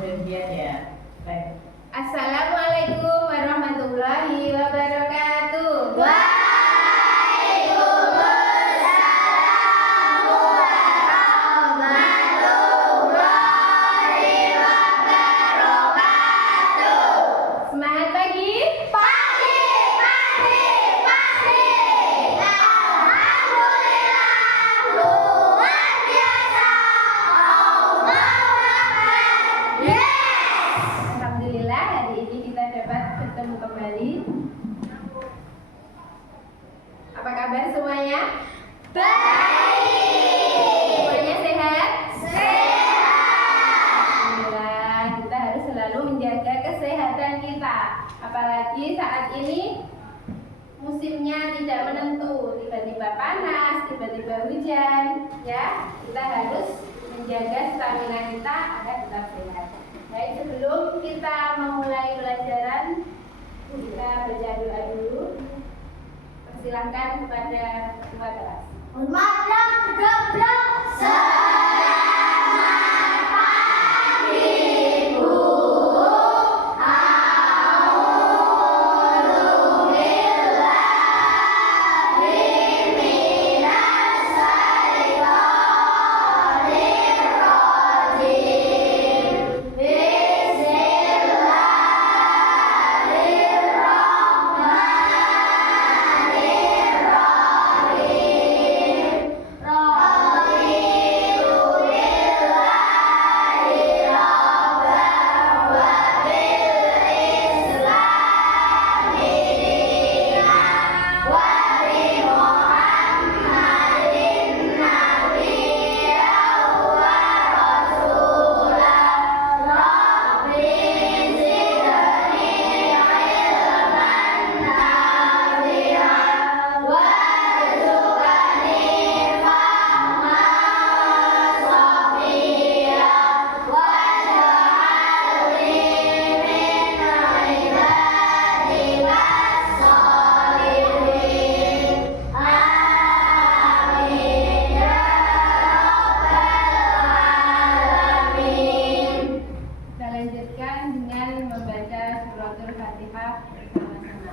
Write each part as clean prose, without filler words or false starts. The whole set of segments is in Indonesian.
demikian ya. Baik. Assalamualaikum warahmatullahi wabarakatuh. Semangat pagi. Alhamdulillah hari ini kita dapat bertemu kembali. Apa kabar semuanya? Semuanya sehat? Alhamdulillah, kita harus selalu menjaga kesehatan kita. Apalagi saat ini musimnya tidak menentu, tiba-tiba panas, tiba-tiba hujan, ya. Kita harus menjaga stamina kita agar tetap sehat. Baik, sebelum kita memulai pelajaran, kita baca doa dulu. Persilahkan kepada ketua kelas. Kita lanjutkan dengan membaca suratul Fatihah bersama-sama.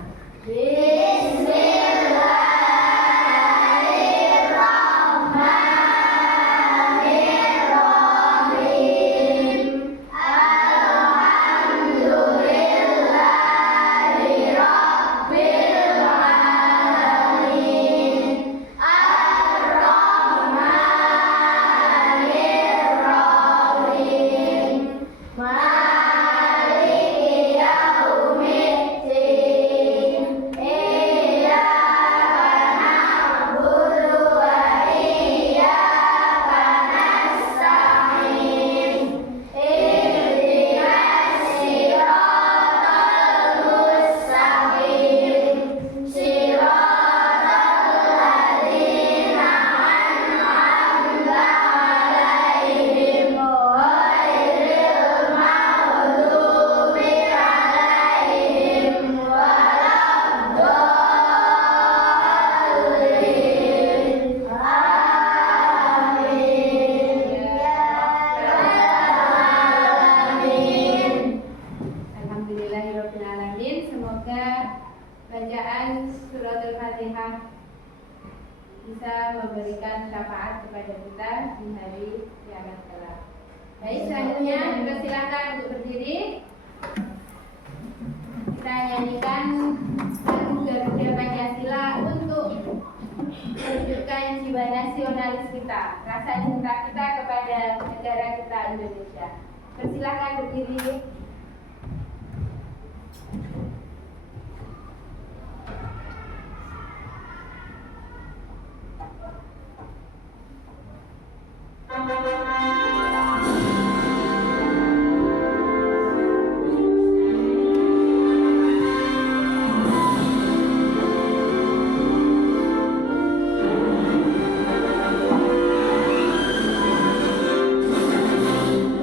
Alhamdulillahirrahmanirrahim. Semoga bacaan suratul Fatihah bisa memberikan syafaat kepada kita di hari kiamat kelak. Baik, selanjutnya silakan untuk berdiri. Kita nyanyikan lagu Garuda Pancasila untuk menunjukkan jiwa nasionalis kita, rasa cinta kita kepada negara kita Indonesia. Persilakan berdiri.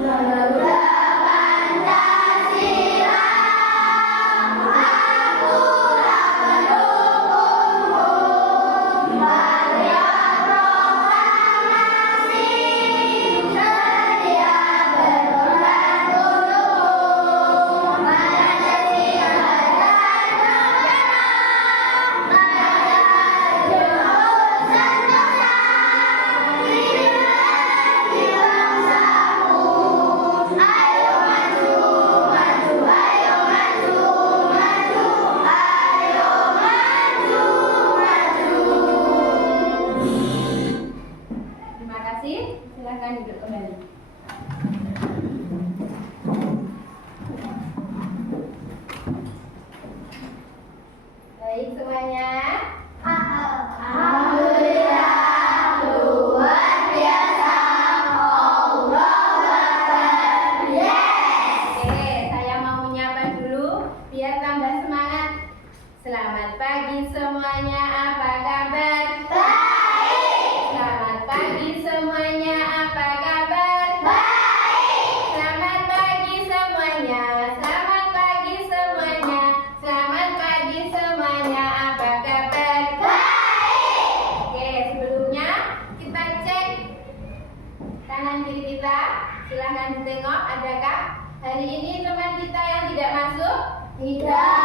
Garuda Pancasila kanan kiri kita. Silahkan ditengok, adakah hari ini teman kita yang tidak masuk? Tidak.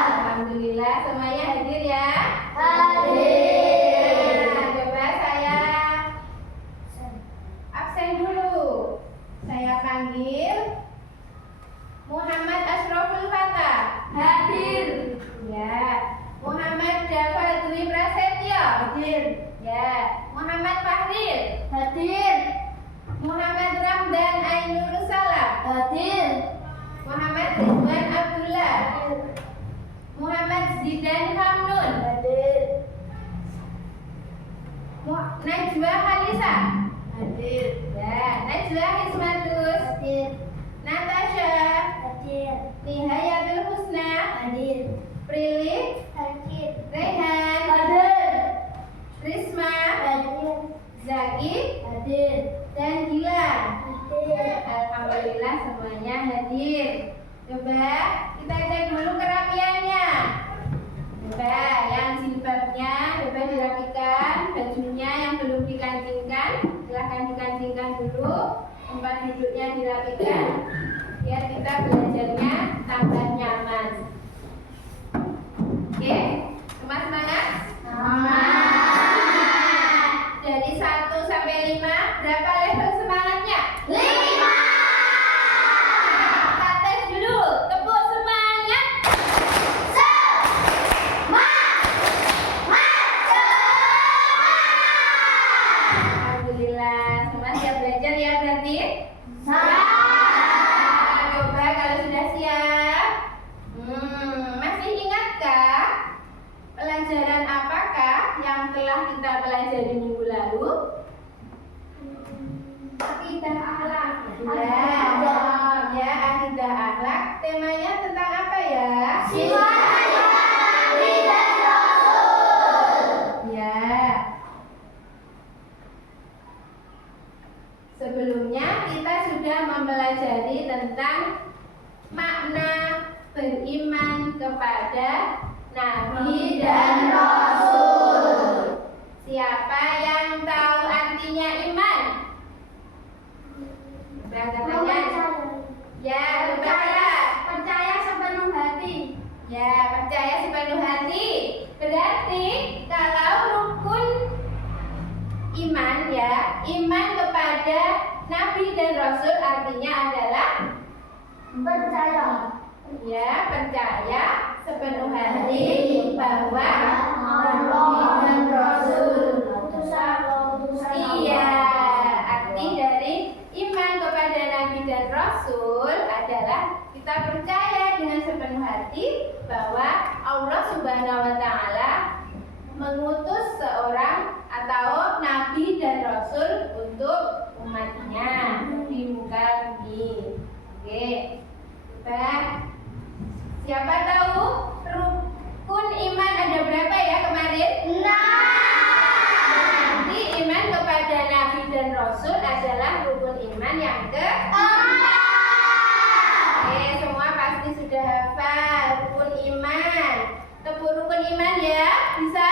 Alhamdulillah, semuanya hadir ya? Hadir. Nah, coba saya absen dulu. Saya panggil Muhammad Asroful Fatah. Hadir. Ya. Muhammad Jafar Dwi Prasetyo. Hadir. Ya. Muhammad Fahril. Hadir. Muhammad Ramdan Ainur Salam. Hadir. Muhammad Ridwan Abdullah. Muhammad Zidan Hamdun. Hadir. Najwa Halisa. Hadir. Ya. Najwa Hismatus. Hadir. Natasha. Hadir. Nihayatul Husna. Hadir. Prilly. Hadir. Rehan. Hadir. Risma. Hadir. Zaki. Hadir. Dan Gilang. Hadir. Alhamdulillah semuanya hadir. Coba kita cek dulu kerapiannya. Coba yang jilbabnya coba dirapikan, bajunya yang belum dikancingkan silahkan dikancingkan dulu, tempat duduknya dirapikan biar kita belajarnya tambah nyaman. Oke, semua semangat? Dari 1 sampai 5 berapa level semangatnya? 5. Kita tes dulu, tepuk semangat. Alhamdulillah, semua siap belajar ya berarti? Nah, coba kalau sudah siap. Masih ingatkah pelajaran apakah yang telah kita pelajari minggu lalu? Akidah akhlak. Ya, akidah akhlak. Temanya tentang apa ya? Sifat Nabi dan Rasul. Ya. Sebelumnya kita sudah mempelajari tentang makna beriman kepada Nabi dan Rasul. Siapa yang tahu artinya iman? Katanya ya, Percaya sepenuh hati. ya, percaya sepenuh hati. Berarti kalau rukun iman ya, iman kepada Nabi dan Rasul artinya adalah Percaya. ya, percaya sepenuh hati bahwa Allah dan Rasul. iya, arti dari iman kepada Nabi dan Rasul adalah kita percaya dengan sepenuh hati bahwa Allah Subhanahu wa Ta'ala mengutus seorang atau Nabi dan Rasul untuk umatnya di muka bumi. Oke, coba siapa tahu rukun iman ada berapa ya kemarin? Nanti iman kepada Nabi dan Rasul adalah rukun iman yang keempat. Oke, semua pasti sudah hafal rukun iman. Tepuk rukun iman ya, bisa?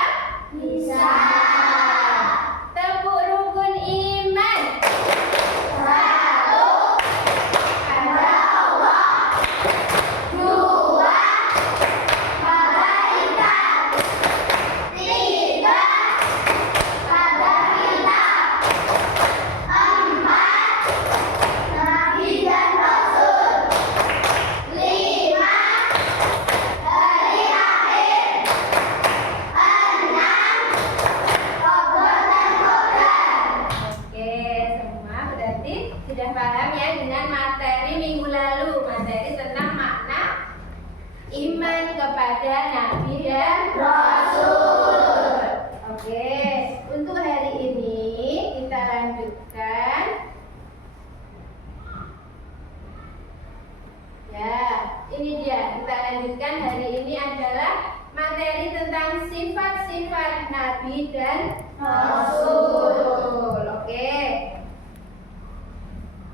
Bisa. Tepuk rukun iman. Satu. Ada Allah. 2. Malaikat. 3. Pada kitab. 4. Nabi dan Rasul. 5. Hari akhir. 6. Qadar dan qadar. Oke, semua berarti sudah paham ya dengan materi minggu lalu, materi tentang makna iman kepada Nabi dan Rasul. Oke, untuk hari ini kita lanjutkan. Ya, ini dia. Kita lanjutkan hari ini adalah materi tentang sifat-sifat Nabi dan Rasul. Oke.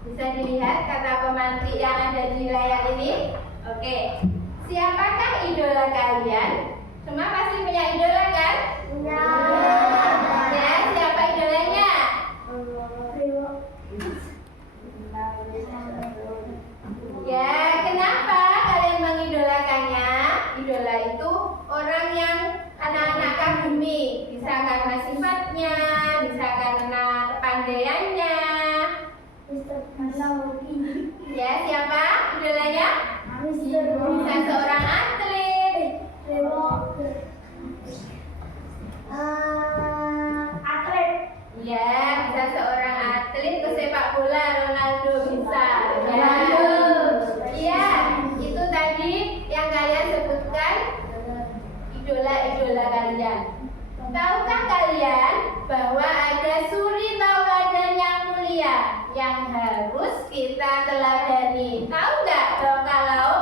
Bisa dilihat kata pemantik yang ada di layar ini. Oke. Siapakah idola kalian? Semua pasti punya idola kan? Ya, siapa idolanya? Ya, siapa idolanya? Bisa seorang atlet. Ya, bisa seorang atlet pesepak bola, Ronaldo bisa. Ya, iya, itu tadi yang kalian sebutkan idola-idola kalian. Tahukah kalian bahwa ada suri tauladan yang mulia yang harus kita teladani? Tahu nggak bahwa kalau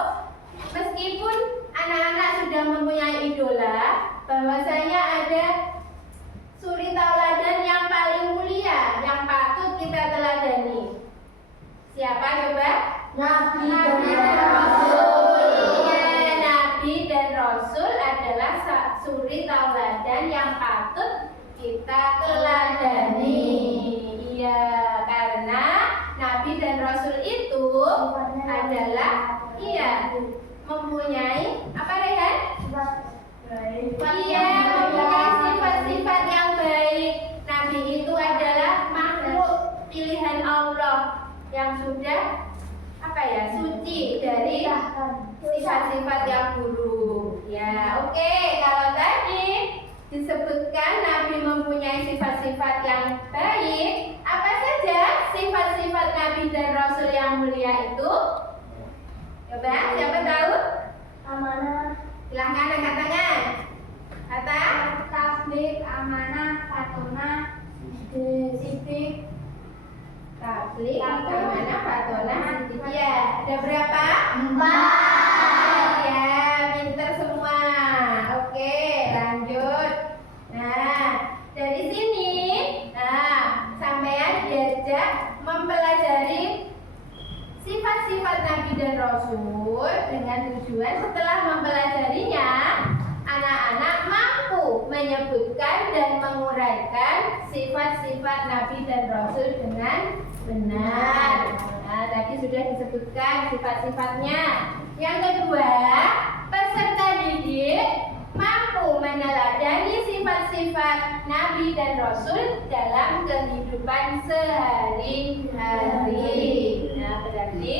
meskipun anak-anak sudah mempunyai idola, bahwasanya ada suri tauladan yang paling mulia yang patut kita teladani. Siapa coba? Nabi dan Rasul. Iya, Nabi dan Rasul adalah suri tauladan yang patut kita teladani. Iya, karena Nabi dan Rasul itu adalah mempunyai apa, Rehan? Iya, mempunyai sifat-sifat yang baik. Nabi itu adalah makhluk pilihan Allah yang sudah suci dari sifat-sifat yang buruk. Ya, oke. Kalau tadi disebutkan Nabi mempunyai sifat-sifat yang baik, apa saja sifat-sifat Nabi dan Rasul yang mulia itu? Coba, siapa tahu? Amanah, Silahkan angkat tangan. Kata tabligh, amanah, fatona, sidik. tabligh, amanah, fatona, sidik. Ya, ada berapa? 4. Ya, pinter semua. Oke, lanjut. Nah, dari sini, sampean diajak mempelajari sifat-sifat Nabi dan Rasul dengan tujuan setelah mempelajarinya, anak-anak mampu menyebutkan dan menguraikan sifat-sifat Nabi dan Rasul dengan benar. Nah, tadi sudah disebutkan sifat-sifatnya. Yang kedua, peserta didik mampu meneladani sifat-sifat Nabi dan Rasul dalam kehidupan sehari-hari. Nah, berarti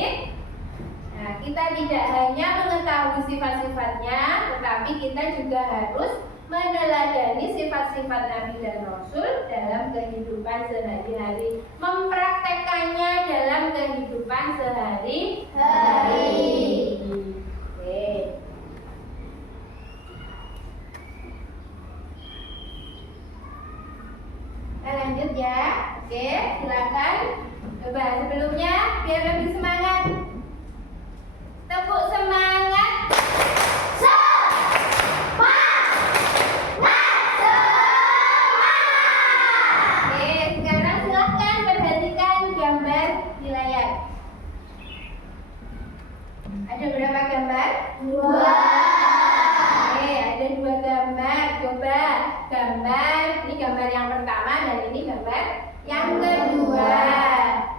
kita tidak hanya mengetahui sifat-sifatnya, tetapi kita juga harus meneladani sifat-sifat Nabi dan Rasul dalam kehidupan sehari-hari, mempraktekannya dalam kehidupan sehari-hari. Oke. Kita lanjut ya. Oke, silakan. Coba sebelumnya biar lebih semangat. Tepuk semangat. Oke, sekarang silakan perhatikan gambar di layar. Ada berapa gambar? 2. Oke, ada 2 gambar. Coba gambar, ini gambar yang pertama dan ini gambar yang kedua.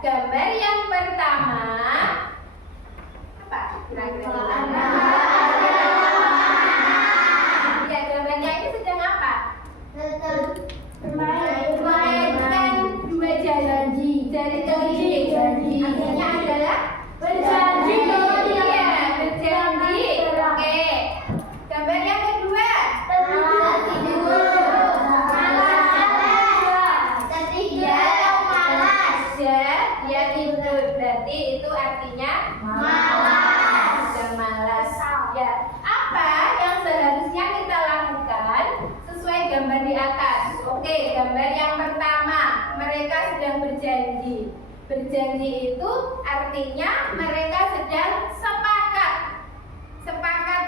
Gambar yang pertama apa? Kira-kira. Ya, gambarnya ini sedang apa? Memainkan 2 jari kelingking. Artinya adalah berjanji. Iya, berjanji. Oke. Gambar yang kedua. Dia tidur, berarti itu artinya sedang malas. Ya, apa yang seharusnya kita lakukan sesuai gambar di atas? Oke, gambar yang pertama, mereka sedang berjanji. Berjanji itu artinya mereka sedang sepakat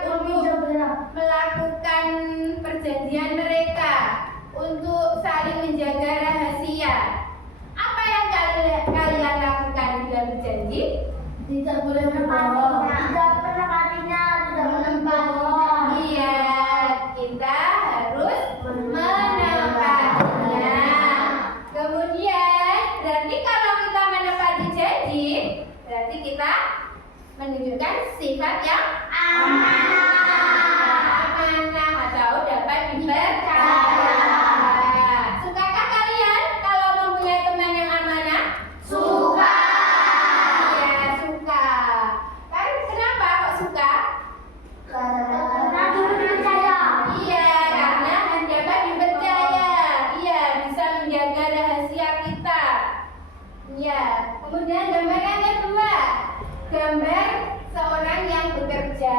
untuk melakukan perjanjian mereka untuk saling menjaga rahasia. Apa yang kalian lakukan bila berjanji? Tidak boleh berbohong. Tidak menempatinya. Iya, kita harus menempatinya. Kemudian, berarti kalau kita menepati janji, berarti kita menunjukkan sifat yang amanah atau dapat dipercaya. Sukakah kalian kalau mempunyai teman yang amanah? Suka. gambar yang kedua. Gambar seorang yang bekerja.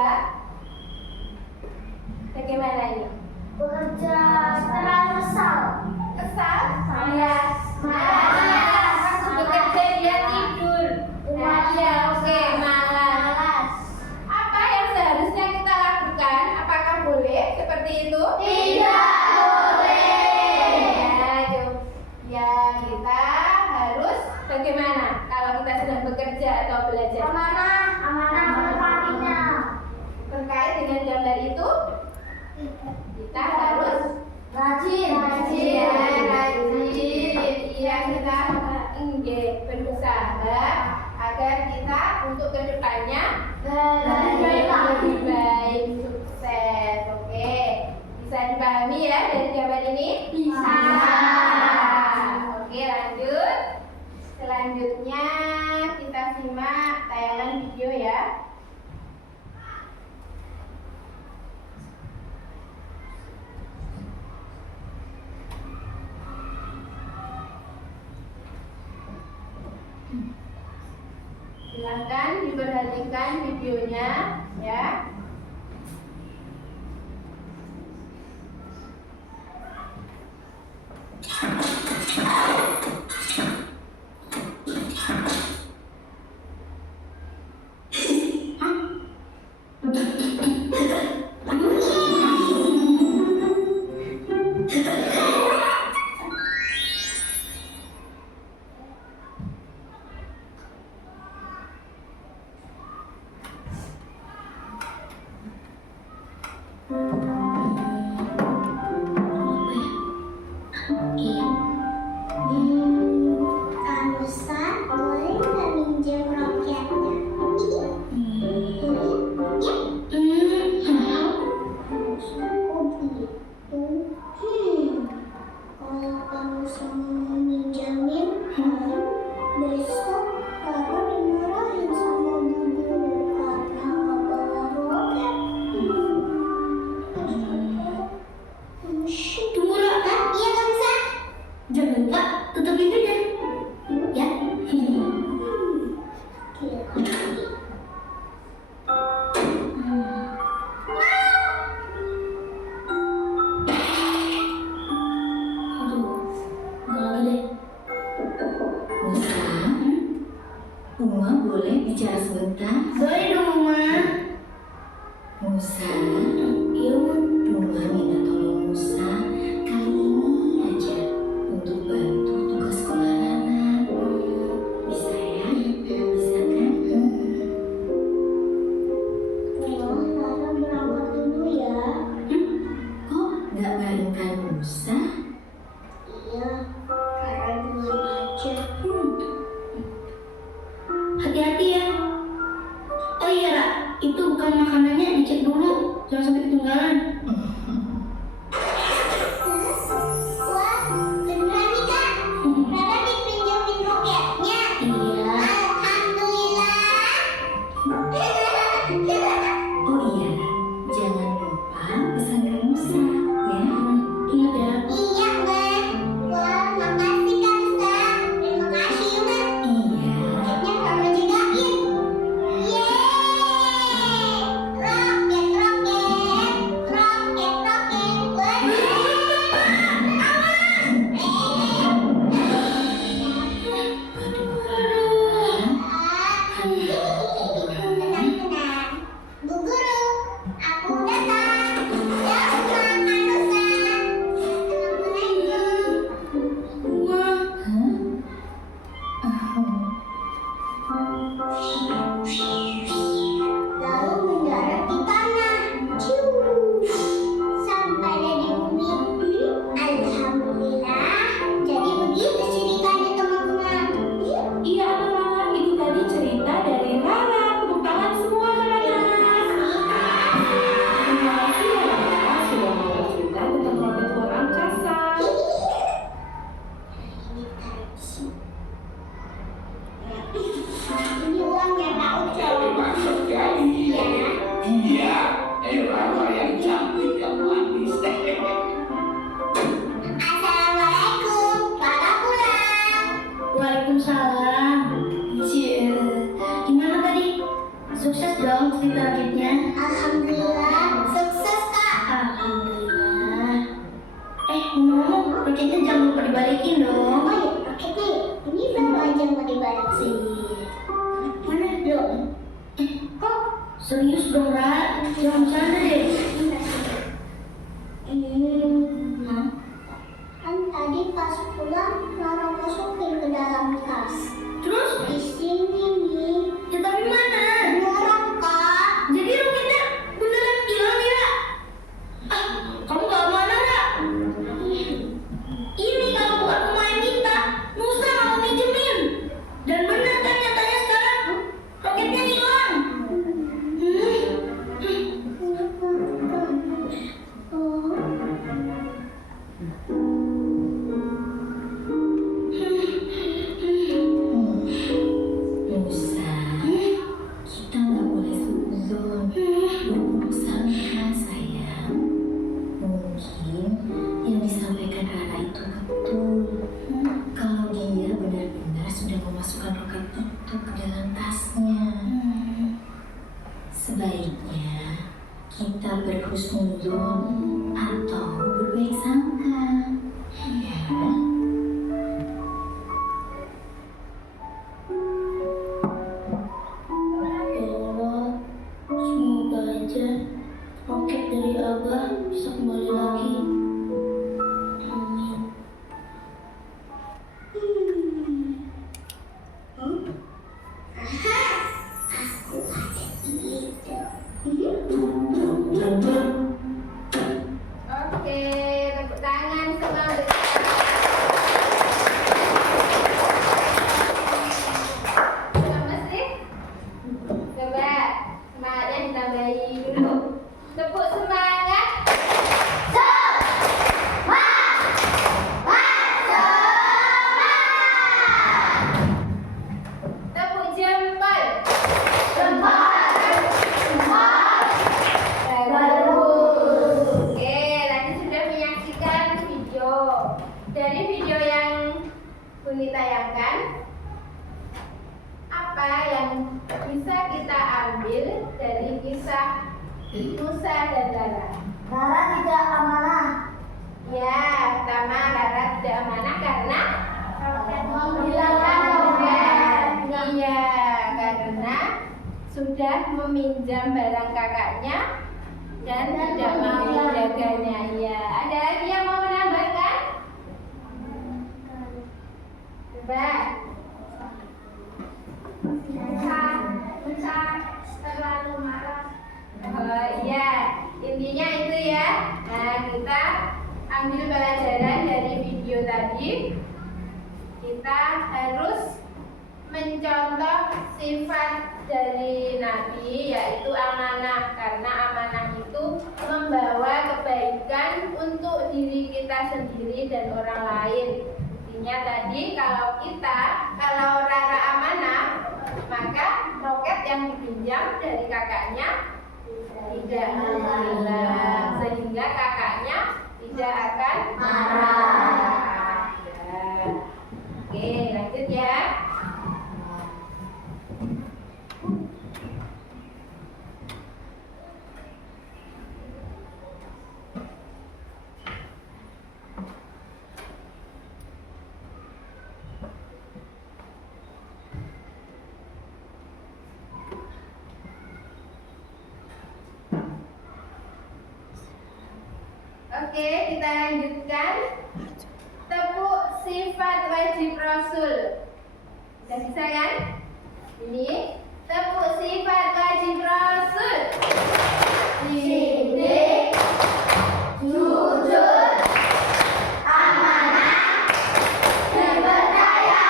Bagaimana ini? Bekerja terlalu kesal. Kesal? Malas. Waktu bekerja dia tidur. Nah, iya, oke, malas. Malas. Apa yang seharusnya kita lakukan? Apakah boleh seperti itu? Tidak boleh. Ya, kita harus bagaimana kalau kita sedang bekerja atau belajar? Amanah menepatinya. Terkait dengan gambar itu, kita harus Rajin. Iya, kita berusaha agar kita untuk kedepannya lebih baik, sukses. Oke, bisa dipahami ya dari gambar ini? Bisa. Oke, lanjut. Selanjutnya kita simak tayangan video ya. Silakan diperhatikan videonya ya. Anusa, boleh nggak minjem roketnya? Oh gitu. Kalau kamu sama minjemin, besok Rara dimarahin sama bu guru karena nggak bawa roket. Tunggu Rara, iya kan Sa? Jangan Kak, tutup pintunya. Ya. Uma boleh bicara sebentar? Boleh dong, Ma. Musa, Uma minta tolong Musa kali ini aja untuk bantu tugas sekolah anak. Bisa ya? Bisa kan? Rara berangkat dulu ya. Kok nggak barengkan Musa? Iya, Rara duluan aja. Hati-hati ya. Oh iya, Ra, itu bukan makanannya, dicek dulu. Jangan sampai ketinggalan. Wah, beneran nih Kak. Rara dipinjemin roketnya. Iya. Alhamdulillah. Oh iya, jangan lupa pesan ke Musa ya. Ingat ya. Iya, Ma. Wah, makasih Kak Musa. Terima kasih, Ma. Iya. Roketnya Rara jagain. Yeay! Roket, roket. Roket, roket. Tenang. Bu Guru, aku datang. Ya, Uma, Anusa. Assalamualaikum. Lalu mendarat di tanah. Sampai di bumi. Alhamdulillah. Jadi begitu ceritanya teman-teman. Iya anak-anak, itu tadi cerita dari Rara. Tepuk tangan semua anak-anak. Terima kasih ya Rara sudah mau bercerita tentang roket luar angkasa. Ini uangnya Pak Uco. Terima sekali. Iya, Rara yang cantik, yang manis. Assalamualaikum. Rara pulang. Waalaikumsalam. Cie, Sukses dong cerita rakitnya. Alhamdulillah, sukses Kak. Alhamdulillah. Ngomong-ngomong, rakitnya jangan lupa dibalikin dong. Oh iya, rakitnya ini baru aja mau dibalik sih. Mana? Belum. Kok serius dong, Ra? Jangan bercanda deh. Hah? Kan tadi pas pulang Rara masukin ke dalam tas. Terus? Di sini nih. Ya tapi mana? Beneran Kak. Jadi rakitnya beneran hilang ya? Kamu gak mana, Ra? Ini kalau bukan pemain kita, Nusa gak mau minjemin. Dan bener kan nyatanya sekarang rakitnya hilang. Nusa, kita nggak boleh suuzon, berburuk sangka sayang. Mungkin yang disampaikan Rara itu betul. Kalau dia benar-benar sudah memasukkan roket itu ke dalam tasnya. Sebaiknya kita berhusnuzon atau berbaik sangka. Ya. Ya Allah, semoga aja roket dari Abah bisa kembali lagi. Amin. Aku ada ide. Oke, tepuk tangan semua untuk Gemes nih? Coba semangatnya ditambahi dulu. Tepuk semangat. Tepuk jempol. Bagus. Oke, tadi sudah menyaksikan video. Dari video yang Buni tayangkan, apa yang bisa kita ambil dari kisah Nusa dan Rara? Rara tidak amanah. Ya, pertama Rara tidak amanah karena Menghilangkan dompet. Iya, karena sudah meminjam barang kakaknya dan tidak mau menjaganya. Iya, ada lagi yang mau menambahkan? Coba. Nusa terlalu marah. Oh iya, intinya itu ya. Nah, kita ambil pelajaran dari video tadi. Kita harus mencontoh sifat dari Nabi, yaitu amanah, karena amanah itu membawa kebaikan untuk diri kita sendiri dan orang lain. Intinya tadi kalau Rara amanah, maka roket yang dipinjam dari kakaknya tidak hilang, sehingga kakaknya tidak akan marah. Ya. Oke, lanjut ya. Oke, kita lanjutkan. Tepuk sifat wajib Rasul. Sudah bisa kan? Ini tepuk sifat wajib Rasul. Sidik, jujur, amanah, dipercaya,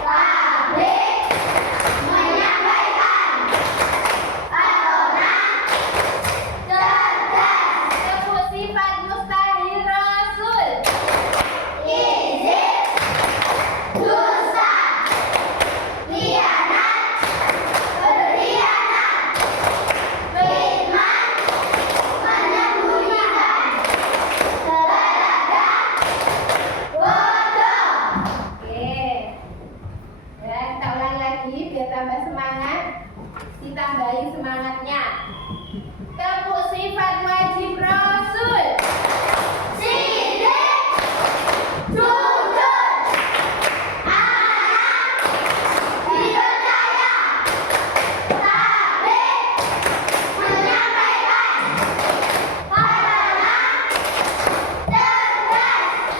tabligh, menyampaikan, amanah, cerdas. Tepuk sifat mustahil Rasul. Izin, dusta, khianat, berkhianat, fitnah, menyembunyikan, terhadap bodoh. Oke. Ya, kita ulang lagi biar tambah semangat. Ditambahi semangatnya. Tepuk sifat wajib Rasul.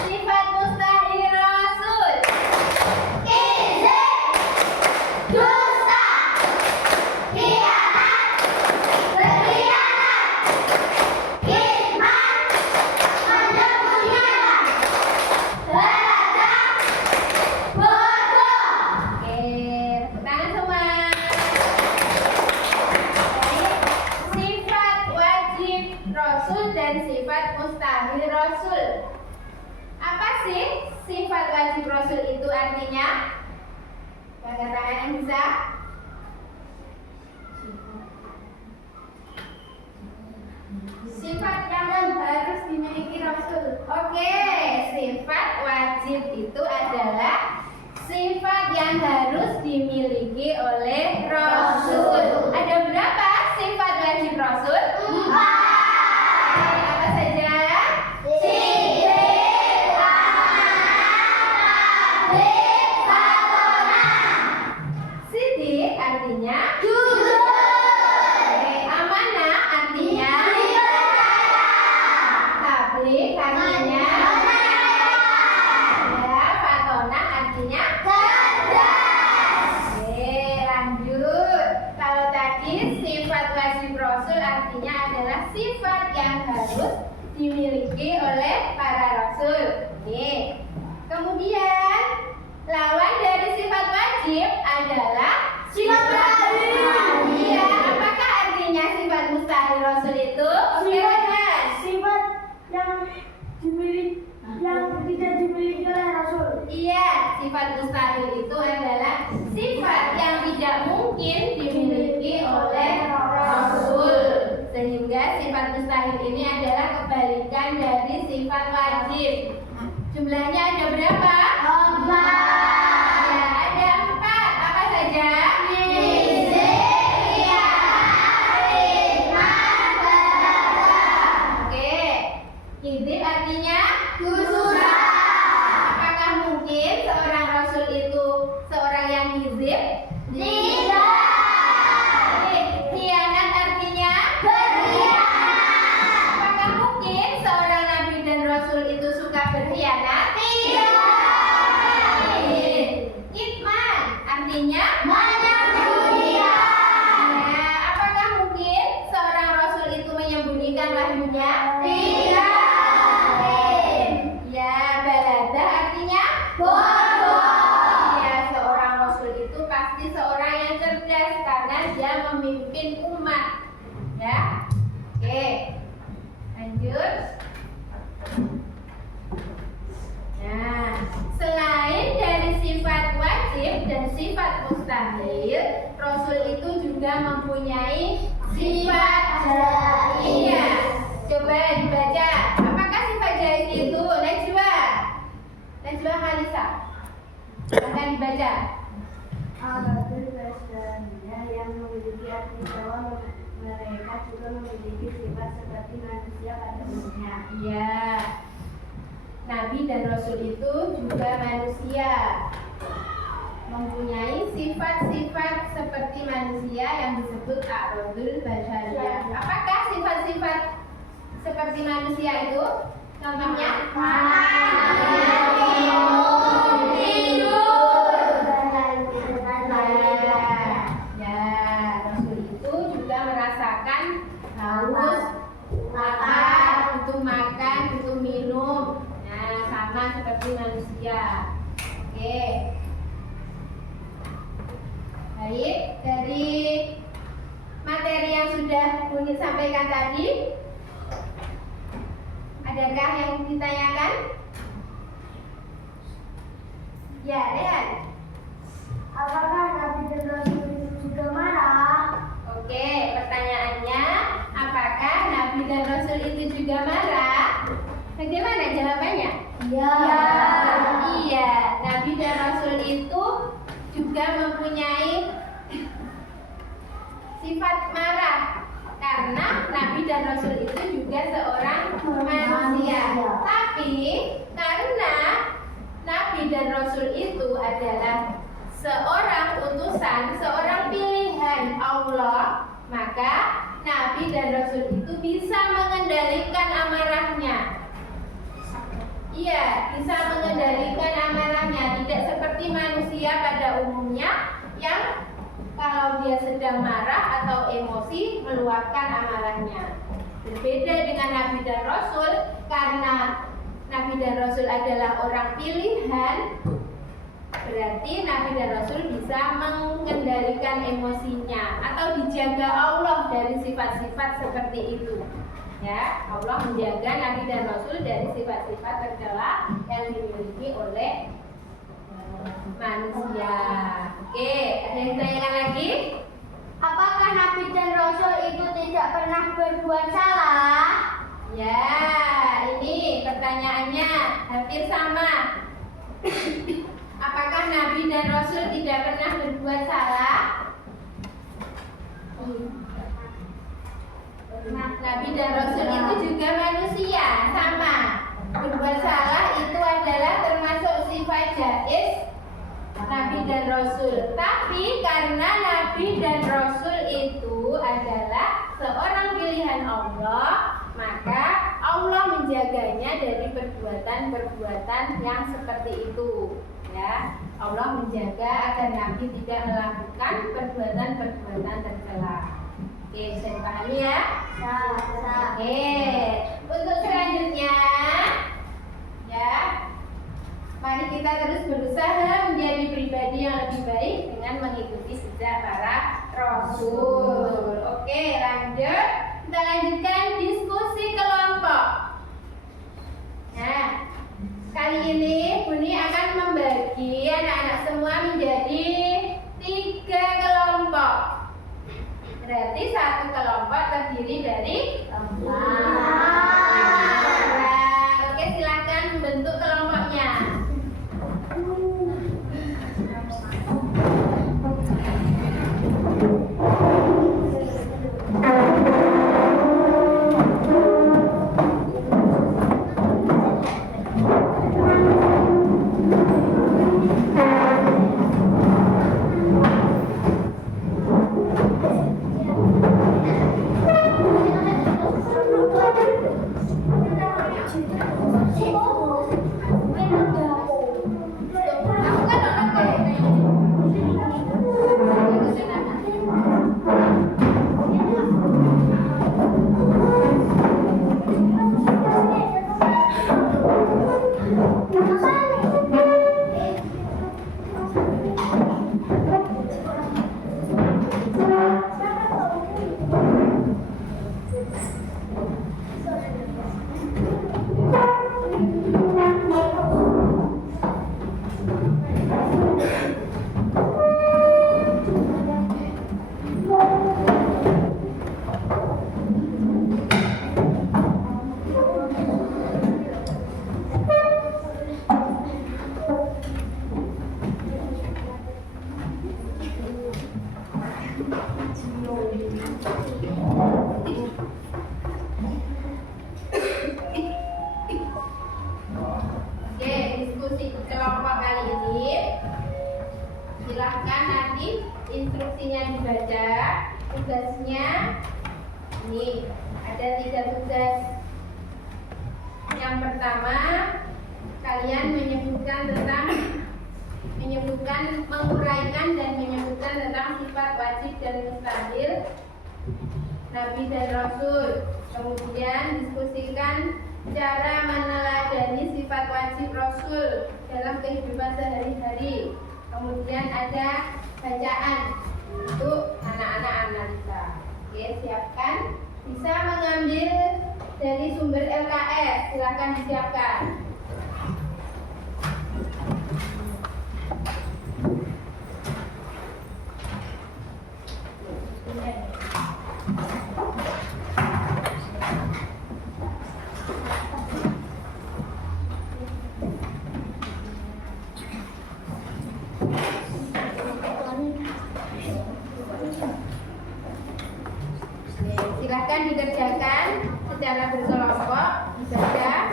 Sifat mustahil Rasul. Oke, tepuk tangan semua. Baik, sifat wajib Rasul dan sifat mustahil Rasul. Apa sih sifat wajib Rasul itu artinya? Angkat tangan yang bisa. Sifat yang harus dimiliki Rasul. Oke, sifat wajib itu adalah sifat yang harus dimiliki oleh Rasul. Ada berapa sifat wajib Rasul? 4. Apa saja? Sidik artinya jujur. Amanah artinya tabligh artinya ya, fatonah artinya cerdas. Oke, lanjut. Kalau tadi sifat wajib Rasul artinya adalah sifat yang harus dimiliki oleh para Rasul. Oke. Kemudian lawan dari sifat wajib adalah sifat mustahil. Iya, apakah artinya sifat mustahil Rasul itu? Oke, Rehan. Sifat yang tidak dimiliki oleh Rasul. Iya, sifat mustahil itu adalah sifat yang tidak mungkin dimiliki oleh Rasul. Sehingga sifat mustahil ini adalah kebalikan dari sifat wajib. Jumlahnya ada berapa? 4. Ya, ada 4. Apa saja? Oke. Hizib artinya susah. Apakah mungkin seorang Rasul itu seorang yang hizib? Tidak. Khianat artinya berkhianat. Apakah mungkin seorang Nabi dan Rasul itu suka berkhianat? Tidak. Kitman artinya menyembunyikan. Ya, apakah mungkin seorang Rasul itu menyembunyikan wahyunya? Tidak. Ya, balada artinya bodoh. Ya, seorang Rasul itu pasti seorang yang cerdas karena dia memimpin umat. Ya. Oke. Lanjut. Nah, selain dari sifat wajib dan sifat mustahil, Rasul itu juga mempunyai sifat jaiz. Coba dibaca. Apakah sifat jaiz itu? Najwa Khalisa. Akan dibaca. Al-Badul Basdaniyah yang memiliki arti bahwa mereka juga memiliki sifat seperti manusia pada umumnya. Iya. Nabi dan Rasul itu juga manusia, mempunyai sifat-sifat seperti manusia yang disebut a'radul basyariyah. Apakah sifat-sifat seperti manusia itu? Contohnya? Ya, Rasul itu juga merasakan haus, lapar, butuh makan, butuh minum. Nah, sama seperti manusia. Oke. Baik, dari materi yang sudah Buni sampaikan tadi, adakah yang ditanyakan? Ya, Rehan. Apakah Nabi dan Rasul itu juga marah? Oke, pertanyaannya, apakah Nabi dan Rasul itu juga marah? Bagaimana jawabannya? Iya. Iya, Nabi dan Rasul itu juga mempunyai sifat marah. Karena Nabi dan Rasul itu juga seorang manusia. Tapi karena Nabi dan Rasul itu adalah seorang utusan, seorang pilihan Allah, maka Nabi dan Rasul itu bisa mengendalikan amarahnya. Iya, bisa mengendalikan amarahnya. Tidak seperti manusia pada umumnya yang kalau dia sedang marah atau emosi meluapkan amarahnya. Berbeda dengan Nabi dan Rasul, karena Nabi dan Rasul adalah orang pilihan, berarti Nabi dan Rasul bisa mengendalikan emosinya atau dijaga Allah dari sifat-sifat seperti itu. Ya, Allah menjaga Nabi dan Rasul dari sifat-sifat tercela yang dimiliki oleh manusia. Oke, ada yang tanyakan lagi? Apakah Nabi dan Rasul itu tidak pernah berbuat salah? Ya, ini pertanyaannya hampir sama. Apakah Nabi dan Rasul tidak pernah berbuat salah? Nabi dan Rasul itu juga manusia, sama. Berbuat salah itu adalah termasuk sifat jaiz Nabi dan Rasul. Tapi karena Nabi dan Rasul itu adalah seorang pilihan Allah, maka Allah menjaganya dari perbuatan-perbuatan yang seperti itu. Ya, Allah menjaga agar Nabi tidak melakukan perbuatan-perbuatan tercela. Oke, bisa dipahami ya? Oke, untuk selanjutnya, ya, mari kita terus berusaha menjadi pribadi yang lebih baik dengan mengikuti jejak para Rasul. Oke, lanjut. Kita lanjutkan diskusi kelompok. Nah, kali ini Buni akan membagi anak-anak semua menjadi 3 kelompok. Berarti satu kelompok terdiri dari 4 orang. Oke, silakan membentuk kelompoknya. kelompok kali ini. Silahkan nanti instruksinya dibaca. Tugasnya ini ada 3 tugas. Yang pertama, kalian menguraikan dan menyebutkan tentang sifat wajib dan mustahil Nabi dan Rasul. Kemudian diskusikan cara meneladani sifat wajib Rasul dalam kehidupan sehari-hari. Kemudian ada bacaan untuk anak-anak analisa. Oke, siapkan. Bisa mengambil dari sumber LKS, silakan disiapkan. dikerjakan secara berkelompok saja.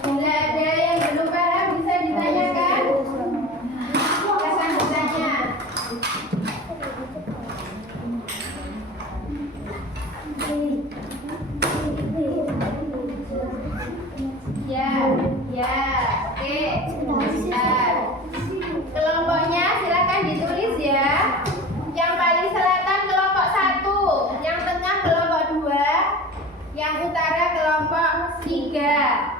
Bila ada yang belum paham bisa ditanyakan. Silakan bertanya. Ya, oke, sebentar. Kelompoknya silakan ditulis ya. Yang paling selatan kelompok 1, yang tengah kelompok 2, yang utara kelompok 3.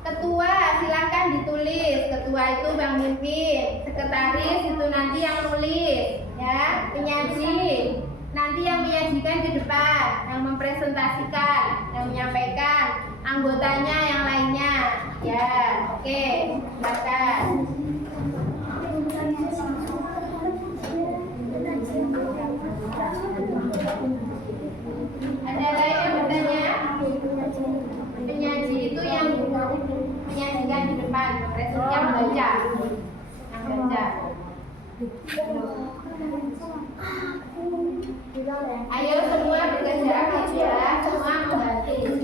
Ketua silakan ditulis. Ketua itu pemimpin, sekretaris itu nanti yang nulis, ya. Penyaji nanti yang menyajikan di depan, yang mempresentasikan, yang menyampaikan. Anggotanya yang lainnya, ya. Oke, silakan. Ada lain yang bertanya? Penyaji itu yang menyajikan di depan, yang baca, Ayo semua bekerja aktif ya, semua membantu.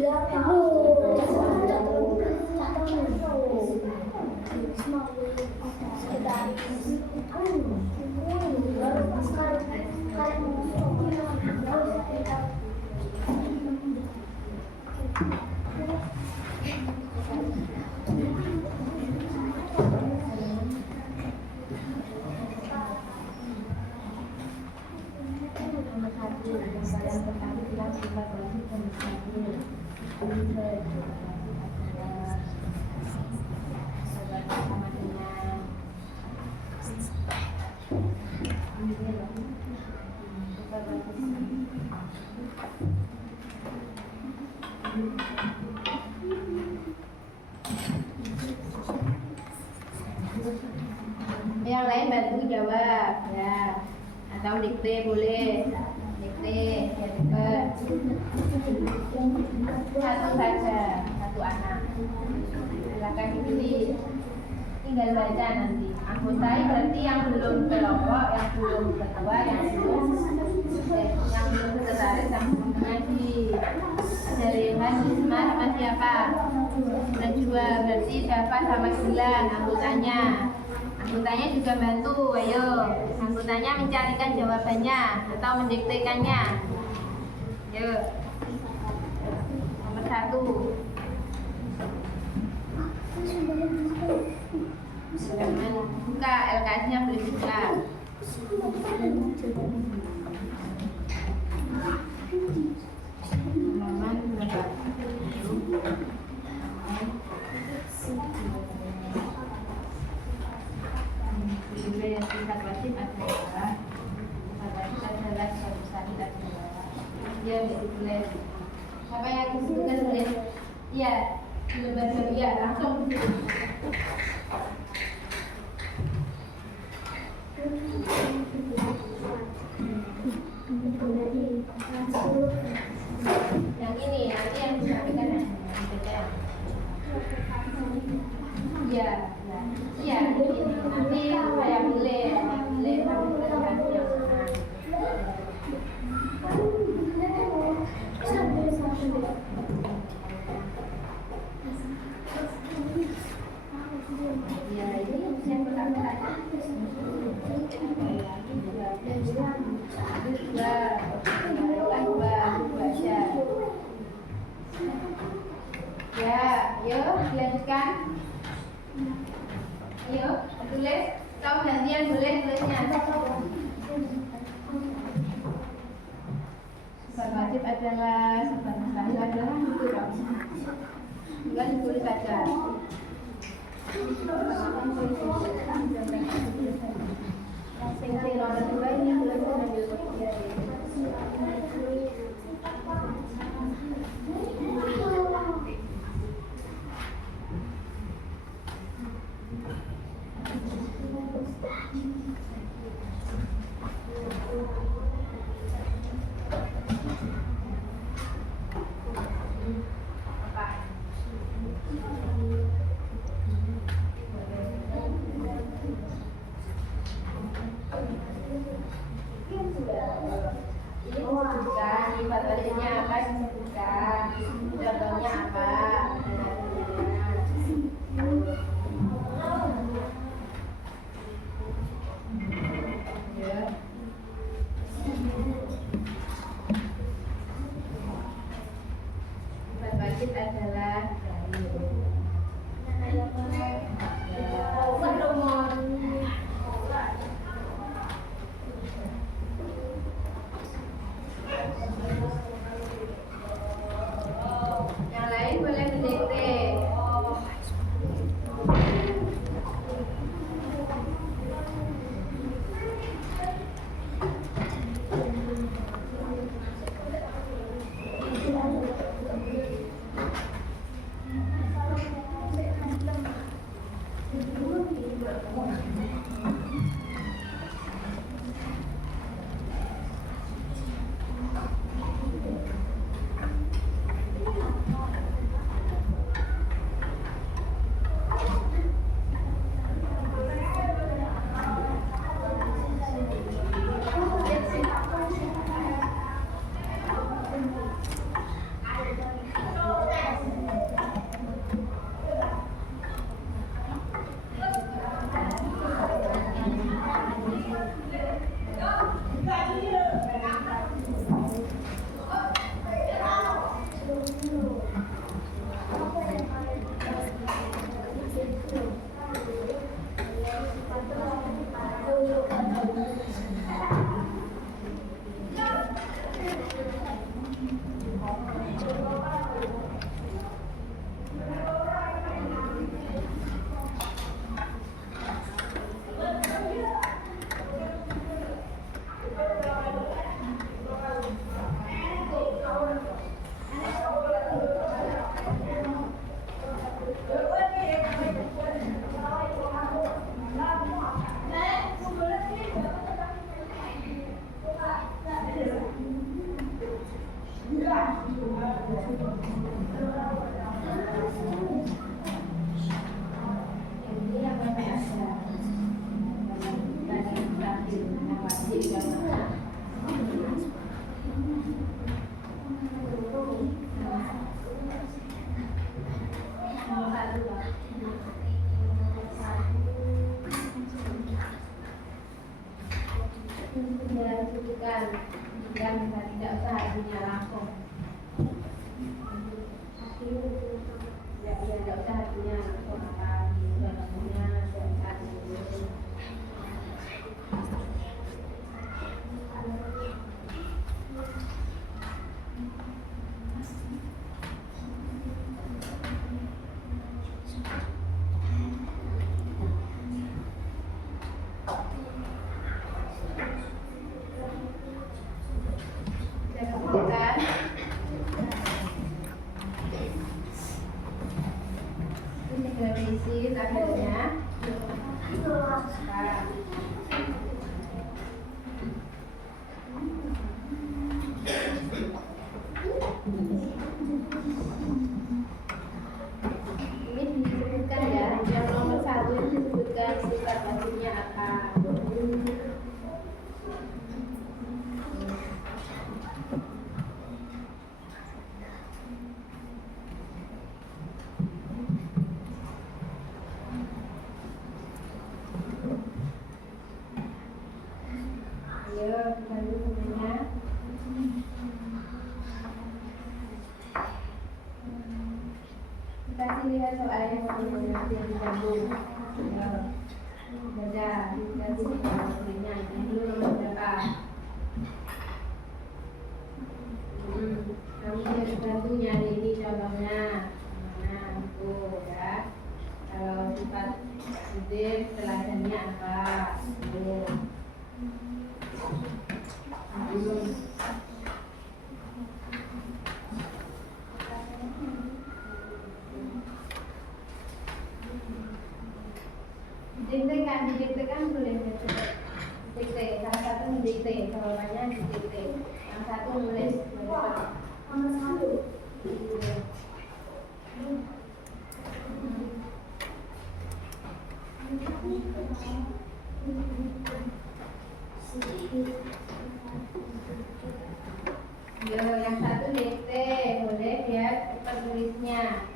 Yang lain bantu jawab ya, atau dikte boleh, dikte ya cepat. Satu saja, satu anak. Silakan dipilih, tinggal baca nanti. Anggota berarti yang belum kelompok, yang belum ketua, yang belum sekretaris, yang belum mengaji. Jaringan Isma sama siapa? Najwa berarti siapa sama 9 anggotanya. Anggotanya juga bantu, ayo. Anggotanya mencarikan jawabannya atau mendiktekannya. Yuk. Nomor 1. Jangan buka, LKS-nya boleh buka. Halaman berapa? Yang tingkat wajib adalah dia boleh. Apa yang disebutkan boleh? Iya, belum baca iya langsung. Yang ini nanti yang disampaikan iya, iya, nanti saya pilih ya ini yang pertama baca ya, yuk dilanjutkan. Ayo, tulis. Kau gantian boleh tulisnya. Sifat wajib adalah sifat mustahil adalah itu dong. Bukan ditulis saja. Sesi nomor 2 ini tulis mengambil kopi. Dan tidak usah hajinya langsung. Ya, tidak usah hajinya langsung apa langsungnya saat itu. Akhirnya ini disebutkan ya, yang nomor 1 ini disebutkan sifat wajibnya apa. Ayo, bantu semuanya. Kita kasih lihat soalnya yang digabung. Baca, dikasih soalnya. Ini dulu nomor berapa? Kamu harus bantu nyari ini contohnya. Nah, itu ya. Kalau sifat wujud teladannya apa? Itu. Didiktekan boleh didikte, salah satu didikte, jawabannya didikte, yang satu nulis nomor 1. Yo, yang satu dikte, boleh lihat cepat tulisnya.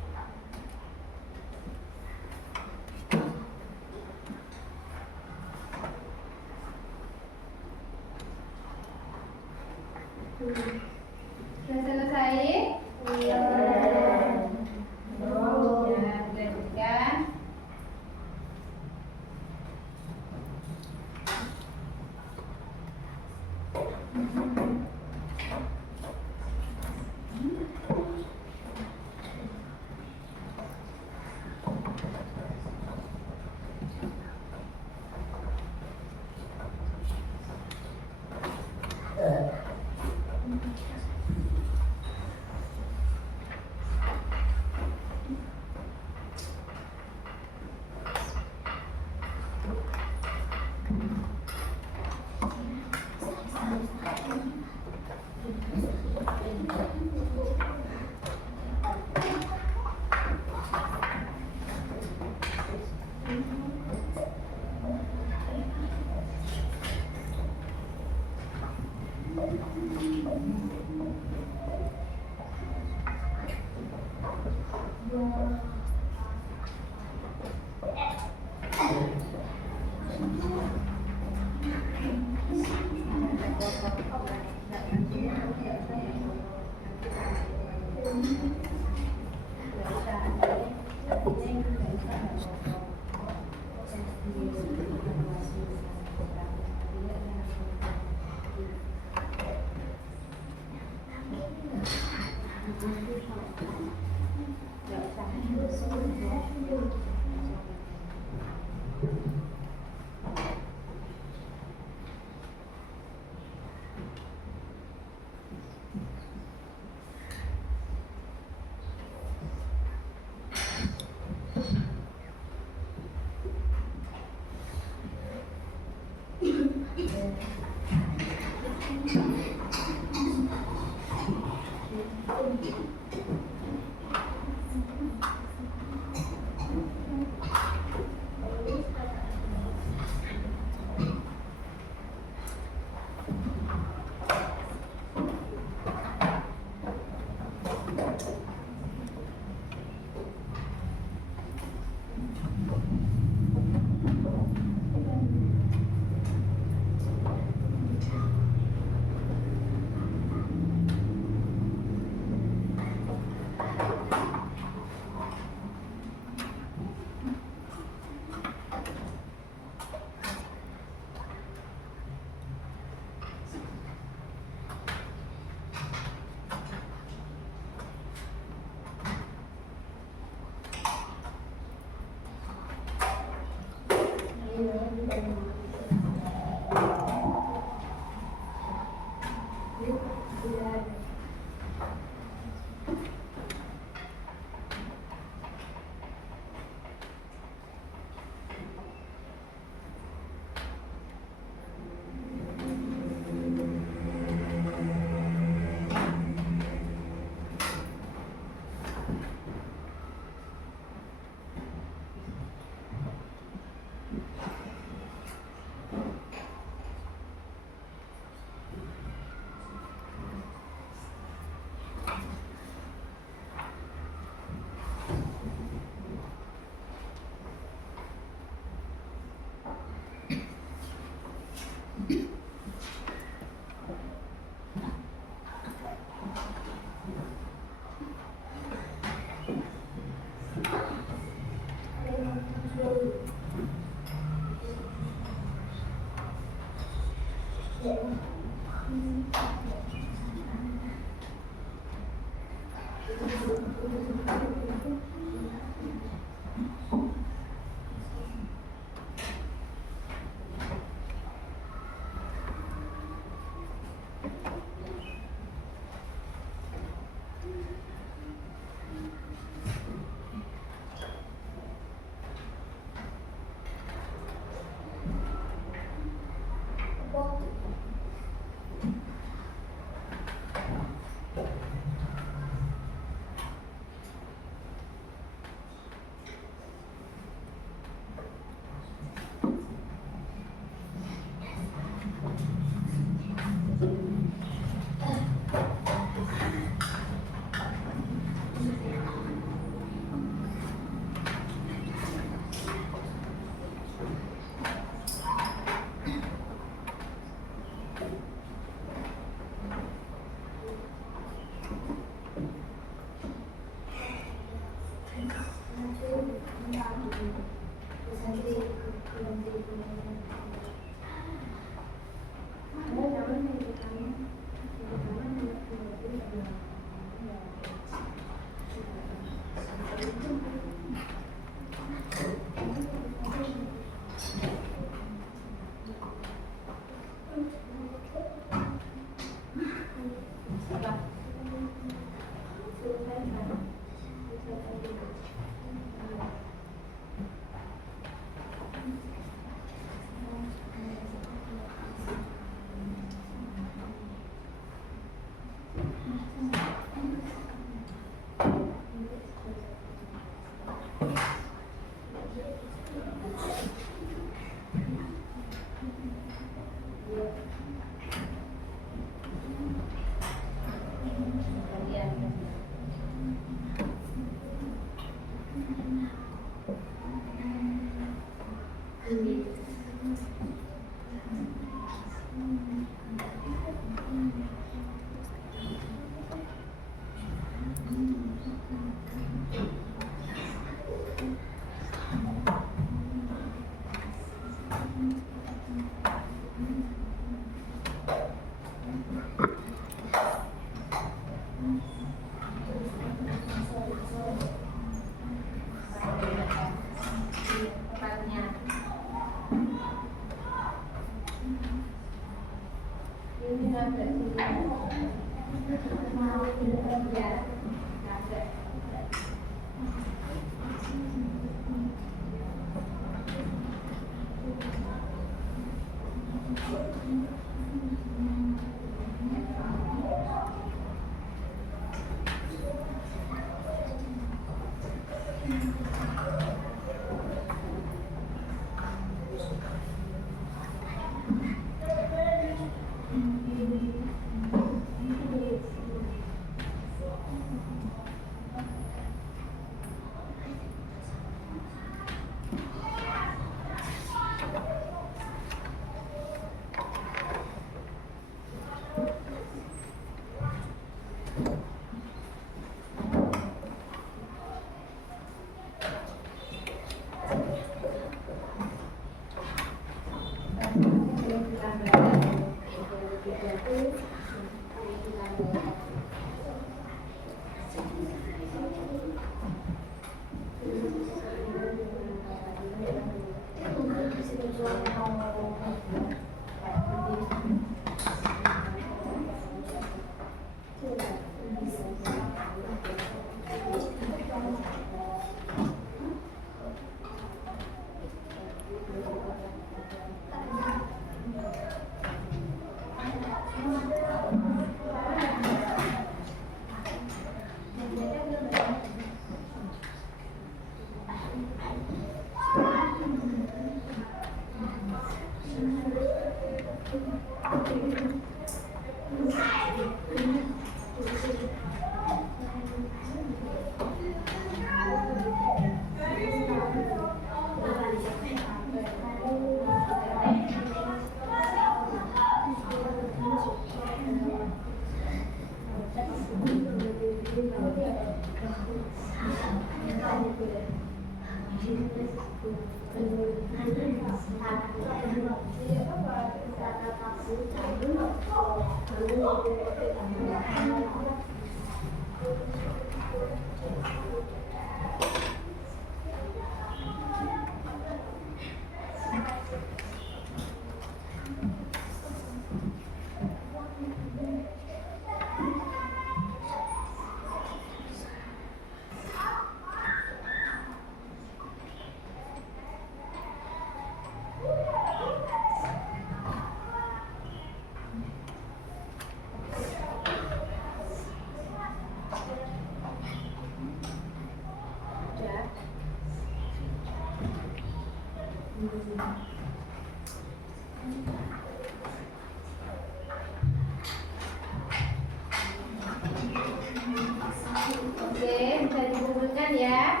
Oke, bisa dikumpulkan ya.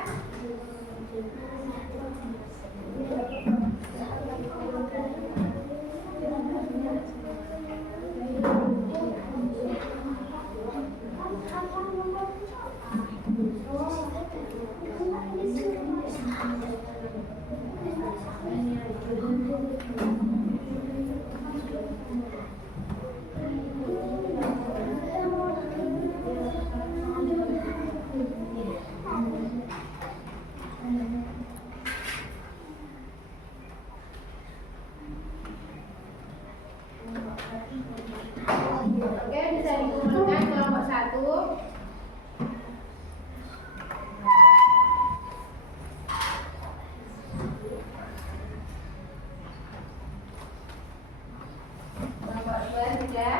Oke, bisa dikumpulkan kelompok 1. Kelompok 2 sudah.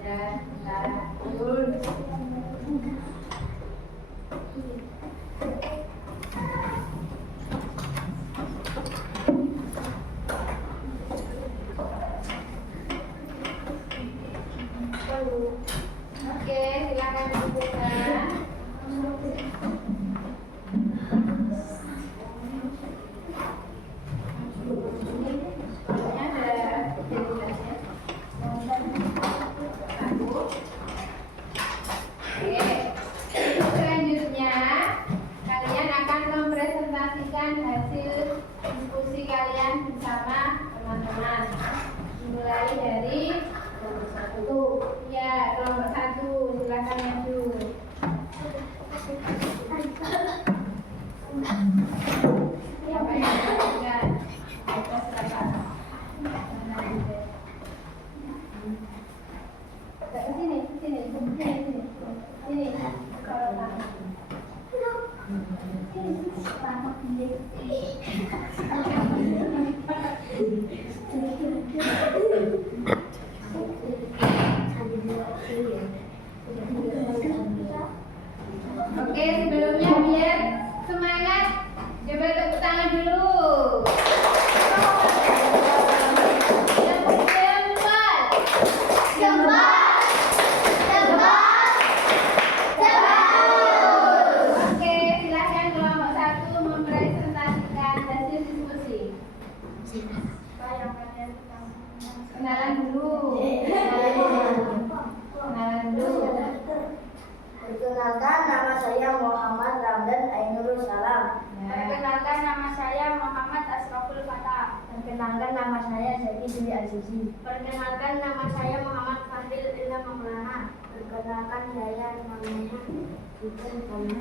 Ya, turun. Oke, silakan dikumpulkan. Pokoknya ada identitasnya. Oke, selanjutnya kalian akan mempresentasikan hasil diskusi kalian bersama teman-teman. Mulai dari kelompok 1. Ya, kelompok 1 silakan maju. Siapa yang menjelaskan? Ke sini. Sini. Kalau tangan. Oke, sebelumnya biar semangat, coba tepuk tangan dulu. Yang keempat. Oke, silakan kelompok 1 mempresentasikan hasil diskusi. Kenalan dulu. Kenalan dulu. Perkenalkan, nama saya Muhammad Ramdan Ainurul Salam. Perkenalkan, nama saya Muhammad Asraful Fatah. Perkenalkan, nama saya Zaidi Dwi Azizi. Perkenalkan, nama saya Muhammad Fadil Ilham Maulana. Perkenalkan, saya namanya Ibu Kamu.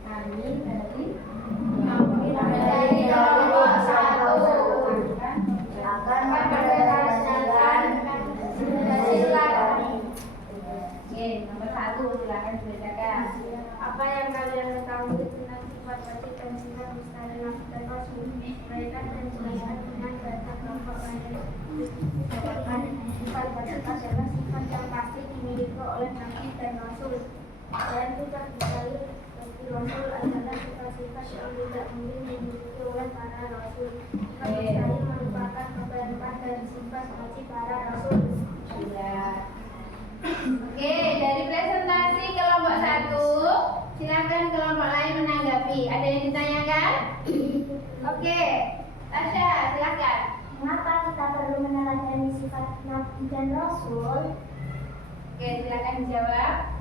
Kami dari kelompok satu. akan mempresentasikan Silakan. Oke, nomor 1 silakan dibacakan. apa yang kalian ketahui tentang sifat wajib dan sifat mustahil Nabi dan Rasul. Mereka dan jelaskan dengan data kelompok lain. Sifat wajib adalah sifat yang pasti dimiliki oleh Nabi dan Rasul. Dan sifat mustahil bagi Rasul adalah sifat-sifat yang tidak mungkin dimiliki oleh para Rasul. Sifat mustahil merupakan keberuntungan dan sifat wajib para Rasul. Sudah. Oke, dari presentasi kelompok 1, silakan kelompok lain menanggapi. Ada yang ditanyakan? Oke, Tasya, silakan. Mengapa kita perlu meneladani sifat Nabi dan Rasul? Oke, silakan dijawab.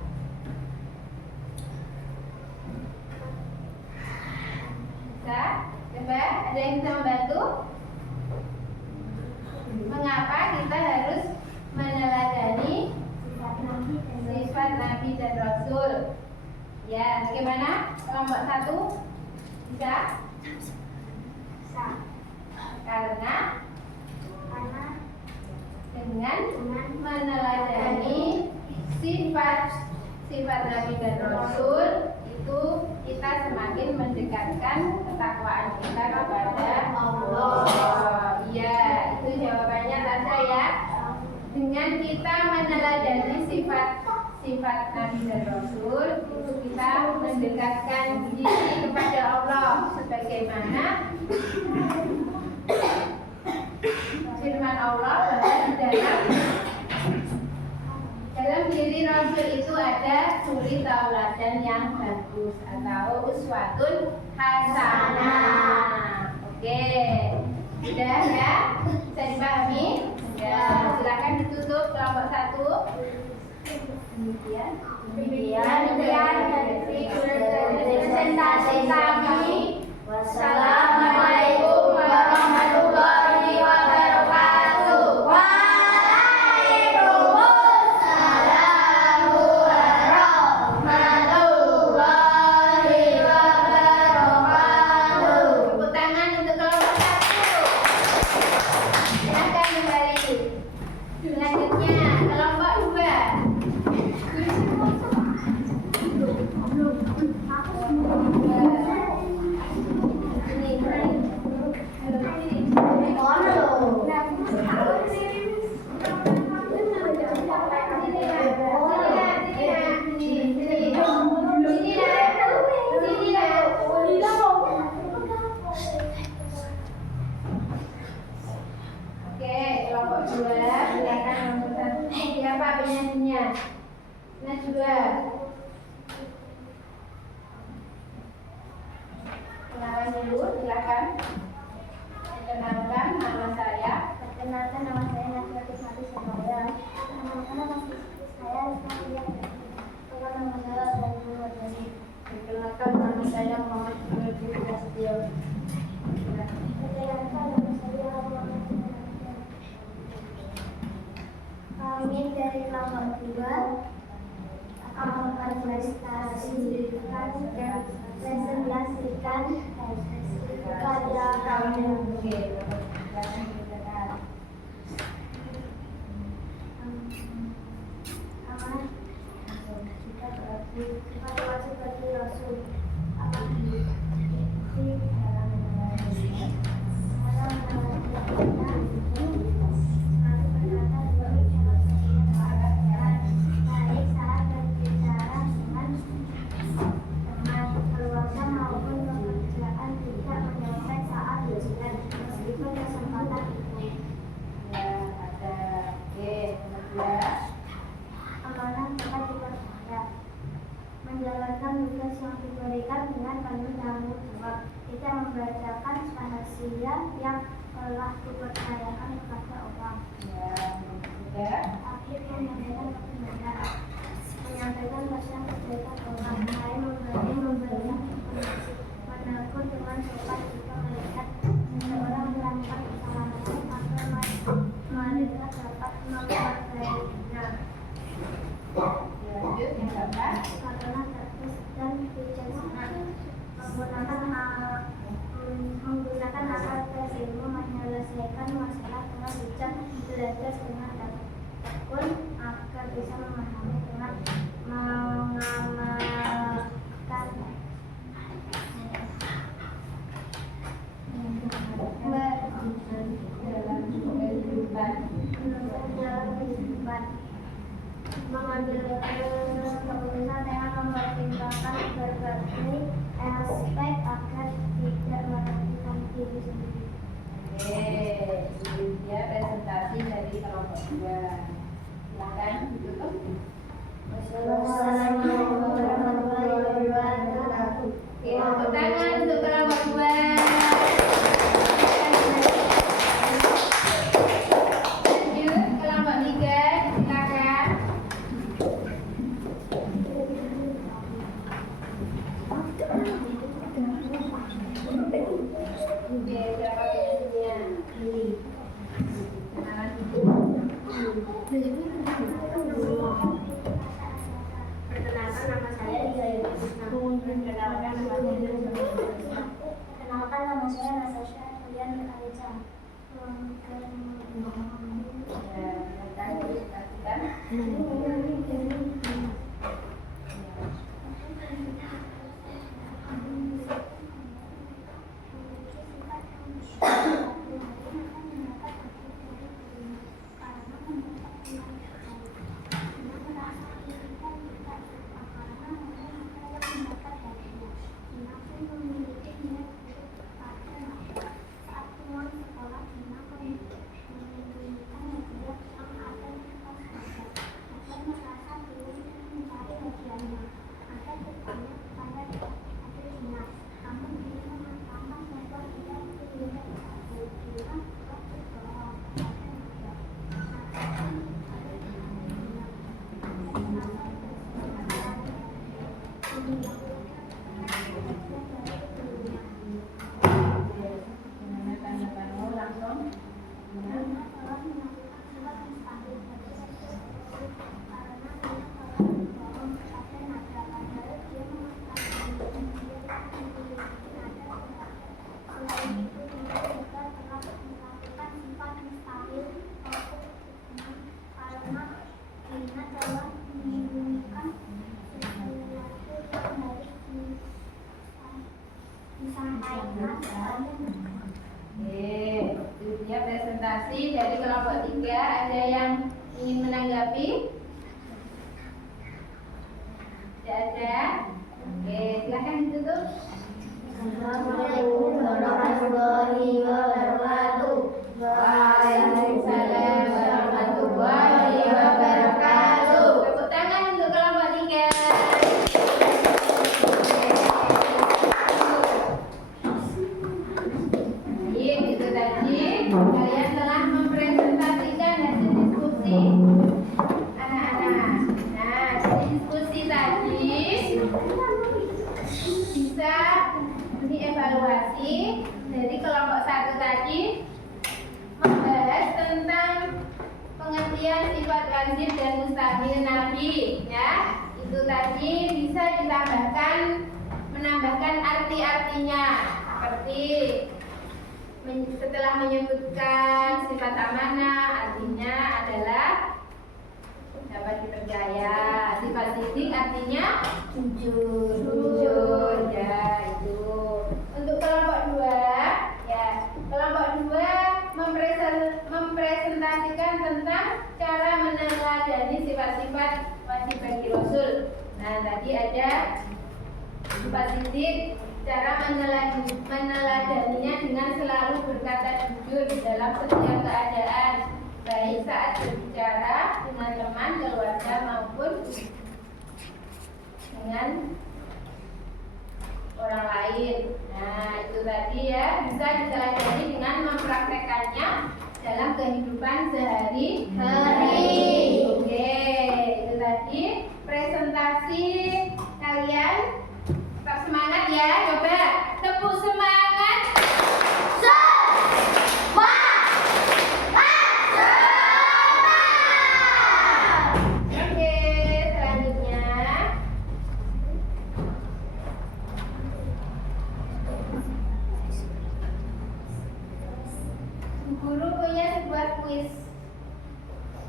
Bisa? Coba, ada yang bisa membantu? Mengapa kita harus meneladani sifat Nabi dan Rasul? Ya, bagaimana? Kelompok 1 bisa? Karena dengan meneladani sifat Nabi dan Rasul itu kita semakin mendekatkan ketakwaan kita kepada Allah. Iya, itu jawabannya Tasya ya. Dengan kita meneladani sifat Nabi dan Rasul, itu kita mendekatkan diri kepada Allah sebagaimana firman Allah bahwa di dalam diri Rasul itu ada suri tauladan yang bagus atau uswatun hasanah. Oke, sudah ya? Bisa dipahami? Ya, silakan ditutup kelompok 1. Demikian dari presentasi kami. Wassalamualaikum warahmatullahi wabarakatuh. Waalaikumsalam warahmatullahi wabarakatuh. Tepuk tangan untuk kelompok 1. Silakan kembali. Selanjutnya kelompok 2. Silakan nomor 1. Siapa penyanyinya? Najwa. Kenalan dulu, silakan. Perkenalkan, nama saya. Perkenalkan, nama saya Najwa Tismati Surabaya. Perkenalkan, nama saya Rizka. Perkenalkan, nama saya Zainul Wardani. Perkenalkan, nama saya Muhammad Ibrahim Prasetyo. Perkenalkan, nama saya Muhammad. Kami dari kelompok 2 akan mempresentasikan dan presentasikan karya kami. Sifat wajib bagi Rasul akan diikuti dalam baik saat berbicara dengan teman keluarga maupun pekerjaan, tidak menyelesaikan saat ujian meskipun kesempatan itu. Ya, ada. Oke, nomor 2. Amanah kita dipercaya menjalankan tugas yang diberikan dengan penuh tanggung jawab. Kita membacakan rahasia yang telah dipercayakan kepada orang. Ya, Mereka keluar. Saya memberikan informasi. Menegur dengan sopan jika melihat seseorang melakukan kesalahan, maka mereka dapat memperbaikinya. Lanjut yang keempat. Karena terus dan bijaksana menggunakan akal dan ilmu menyelesaikan masalah dengan bijak, belajar dengan tekun agar bisa memahami dengan mengamalkan dalam kehidupan. Mengambil keputusan dengan mempertimbangkan berbagai aspek agar tidak merugikan diri sendiri. Oke, ini dia presentasi dari kelompok 2. Silakan ditutup. Wassalamualaikum warahmatullahi wabarakatuh. Oke, tepuk tangan untuk kelompok 2. Lanjut kelompok 3, silakan. Oke, siapa penyanyinya? Kenalan dulu. Perkenalkan, nama saya Hidayat Krishna. Perkenalkan, nama saya Natasha Julian Arisa. Ya, silakan dipresentasikan. Gimana tanggapanmu langsung? Oke, itu dia presentasi dari kelompok 3. Ada yang ingin menanggapi? Tidak ada? Oke, silahkan ditutup. Assalamualaikum warahmatullahi wabarakatuh. Waalaikumsalam warahmatullahi wabarakatuh. Tepuk tangan untuk kelompok 3. Baik, itu tadi kalian telah mempresentasikan hasil diskusi anak-anak. Nah, dari diskusi tadi bisa dievaluasi dari kelompok 1 tadi membahas tentang pengertian sifat wajib dan mustahil Nabi, ya. Itu tadi bisa menambahkan arti-artinya seperti setelah menyebutkan sifat amanah, artinya adalah dapat dipercaya. Sifat sidik artinya jujur, ya itu. Untuk kelompok 2, ya kelompok 2 mempresentasikan tentang cara meneladani sifat-sifat wajib bagi Rasul. Nah, tadi ada sifat sidik, cara meneladaninya dengan selalu berkata jujur dalam setiap keadaan, baik saat berbicara dengan teman, keluarga maupun dengan orang lain. Nah, itu tadi ya, bisa diteladani dengan mempraktekannya dalam kehidupan sehari-hari. Oke, itu tadi presentasi kuis.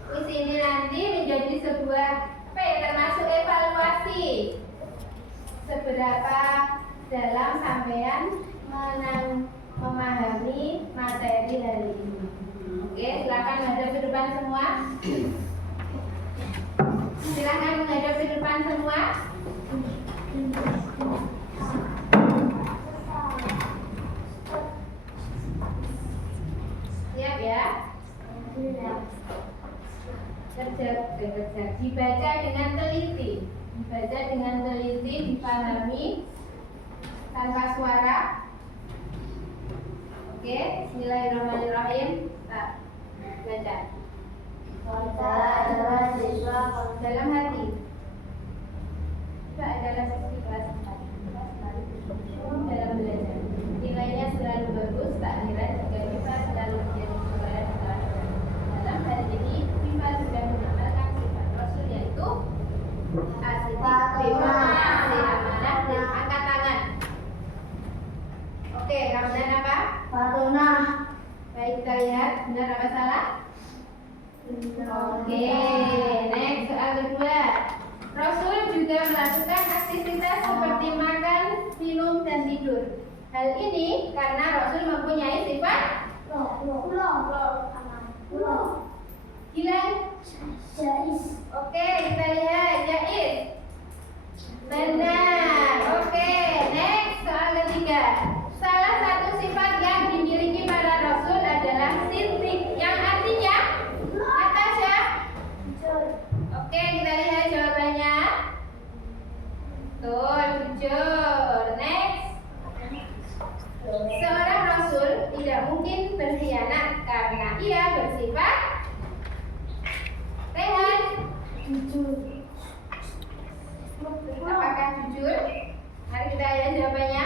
Kuis ini nanti menjadi sebuah termasuk evaluasi. Seberapa dalam sampean memahami materi hari ini. Oke, silakan menghadap ke depan semua. Silakan menghadap ke depan semua. Siap ya? Kerja. Dibaca dengan teliti. Dibaca dengan teliti, dipahami tanpa suara. Oke, bismillahirrahmanirrahim. Kita baca. Kita adalah siswa Dalam hati. Kita adalah siswa kelas 4. Dalam belajar. Nilainya selalu bagus, tak heran jika kita selalu menjadi juara di kelas. Dalam hari ini, kita sudah mengamalkan sifat Rasul yaitu asidik, amanah, dan angkat tangan. Oke, kemudian apa? Fatuna. Baik, kita lihat benar apa salah? Oke, next soal kedua. Rasul juga melakukan aktivitas seperti makan, minum, dan tidur. Hal ini karena Rasul mempunyai sifat Gilang. Oke, kita lihat jais. Benar. Oke, next soal ketiga. Salah satu sifat yang dimiliki para Rasul adalah siddiq, yang artinya Natasha. Oke, kita lihat jawabannya. Betul, jujur. Next. Seorang Rasul tidak mungkin berkhianat karena ia bersifat Rehan. Jujur. Apakah jujur? Mari kita lihat jawabannya.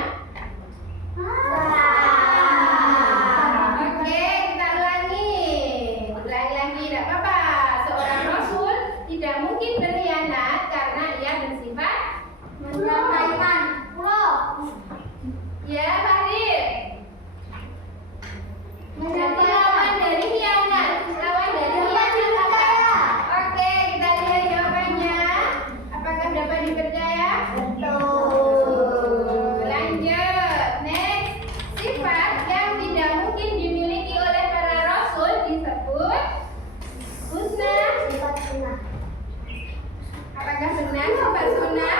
Oke, kita ulangi lagi, tidak apa-apa. Seorang Rasul tidak mungkin berkhianat karena ia bersifat Menyampaikan. ya, Farid. Jadi lawan dari khianat. Lawan dari khianat apa? Oke, kita lihat jawabannya. Apakah dapat dipercaya? Lanjut. Next. Sifat yang tidak mungkin dimiliki oleh para Rasul disebut husna. Apakah benar sifat sunnah?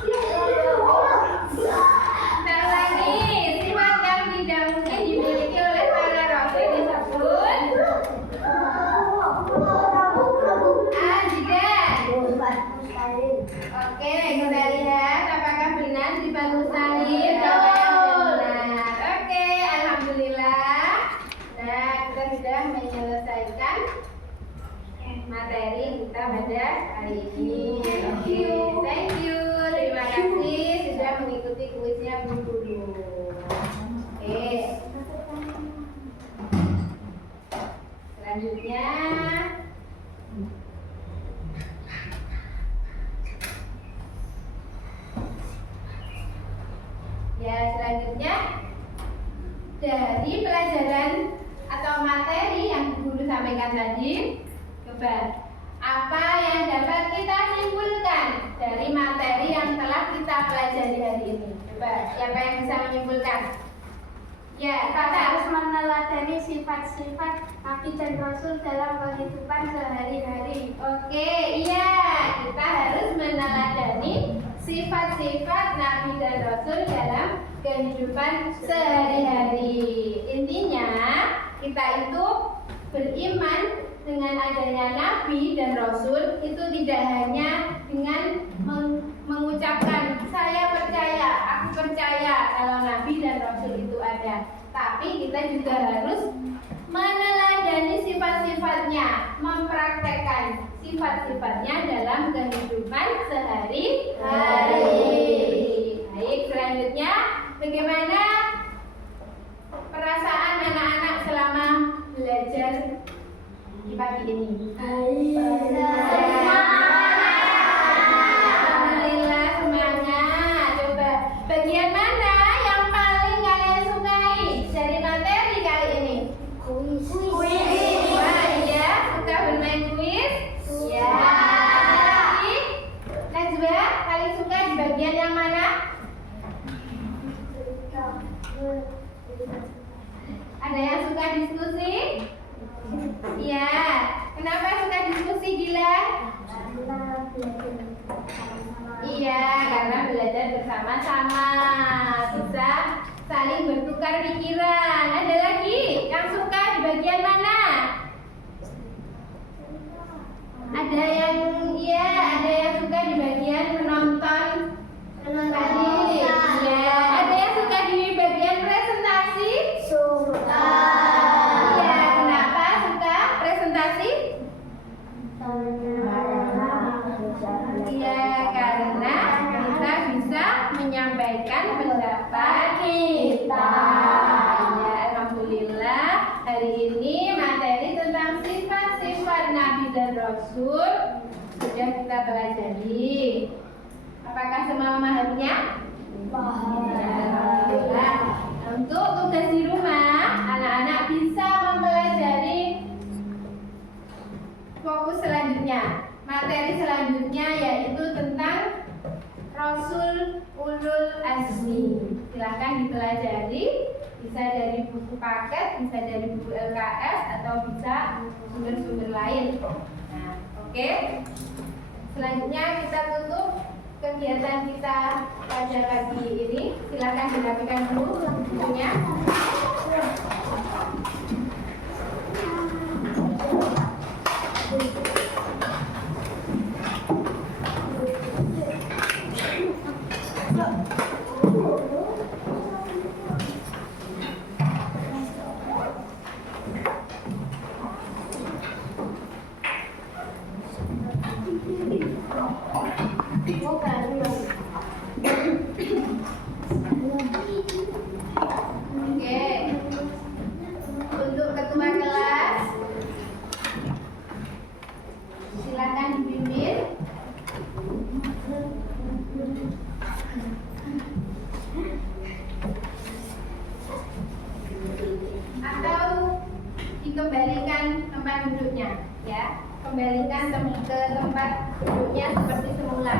Kita ulangi. Sifat yang tidak mungkin dimiliki oleh para Rasul disebut ajidan. Oke, kita lihat apakah benar sifat mustahil. Benar. Oke, alhamdulillah. Nah, kita sudah menyelesaikan materi kita pada hari ini. Oke, thank you. Terima kasih sudah mengikuti kuisnya Bu Guru. Oke. Selanjutnya dari pelajaran atau materi yang Bu Guru sampaikan tadi, coba apa yang dapat kita simpulkan dari materi yang telah kita pelajari hari ini? Coba, siapa yang bisa menyimpulkan? Ya, Kita Kakak. harus meneladani sifat-sifat Nabi dan Rasul dalam kehidupan sehari-hari. Oke, iya, kita harus meneladani sifat-sifat Nabi dan Rasul dalam kehidupan sehari-hari. Intinya, kita itu beriman dengan adanya Nabi dan Rasul itu tidak hanya dengan mengucapkan saya percaya, aku percaya kalau Nabi dan Rasul itu ada, tapi kita juga harus meneladani sifat-sifatnya, mempraktekkan sifat-sifatnya dalam kehidupan sehari-hari. Baik, selanjutnya bagaimana perasaan anak-anak selama belajar di pagi ini? Alhamdulillah, semangat. Coba bagian mana yang paling kalian sukai dari materi Ada yang suka diskusi? Iya. Kenapa suka diskusi, Gilang? Iya, karena belajar bersama-sama, bisa saling bertukar pikiran. Ada lagi yang suka di bagian mana? Ada yang ada yang suka di bagian menonton tadi. Iya, ada yang suka di bagian presentasi? Iya, kenapa suka presentasi? Iya, karena kita bisa menyampaikan pendapat kita. Ya, alhamdulillah hari ini materi tentang sifat-sifat Nabi dan Rasul sudah kita pelajari. Apakah semua memahaminya? Alhamdulillah. Untuk tugas di rumah, anak-anak bisa mempelajari fokus selanjutnya. Materi selanjutnya yaitu tentang Rasul Ulul Azmi. Silahkan dipelajari, bisa dari buku paket, bisa dari buku LKS, atau bisa sumber-sumber lain. Nah, oke. Selanjutnya kita tutup kegiatan kita pada pagi ini. Silahkan dirapikan dulu bukunya. Oke. Untuk ketua kelas, silakan dipimpin. Atau dikembalikan tempat duduknya, ya. Kembalikan ke tempat duduknya seperti semula.